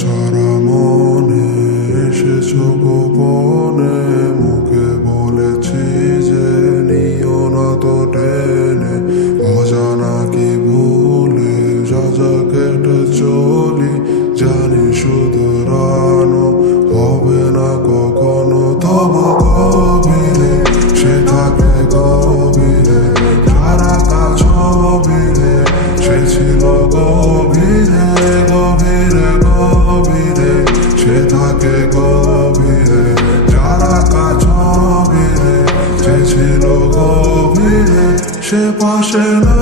ছাড়া মনে এসেছো গোপনে, মুখে বলেছি যে নিও না তো টেনে। অজানা কি ভুলে যা যা কেটে চলি, জানি শুধরানো হবে না কখনো। তবু গভীরে সে থাকে গভীরে, যারা কাছ ছবিরে সে ছিল গভীরে গভীরে গভীরে, সে থাকে গভীরে, যারা কাছ ছবিরে সে ছিল গভীরে, সে পাশে না।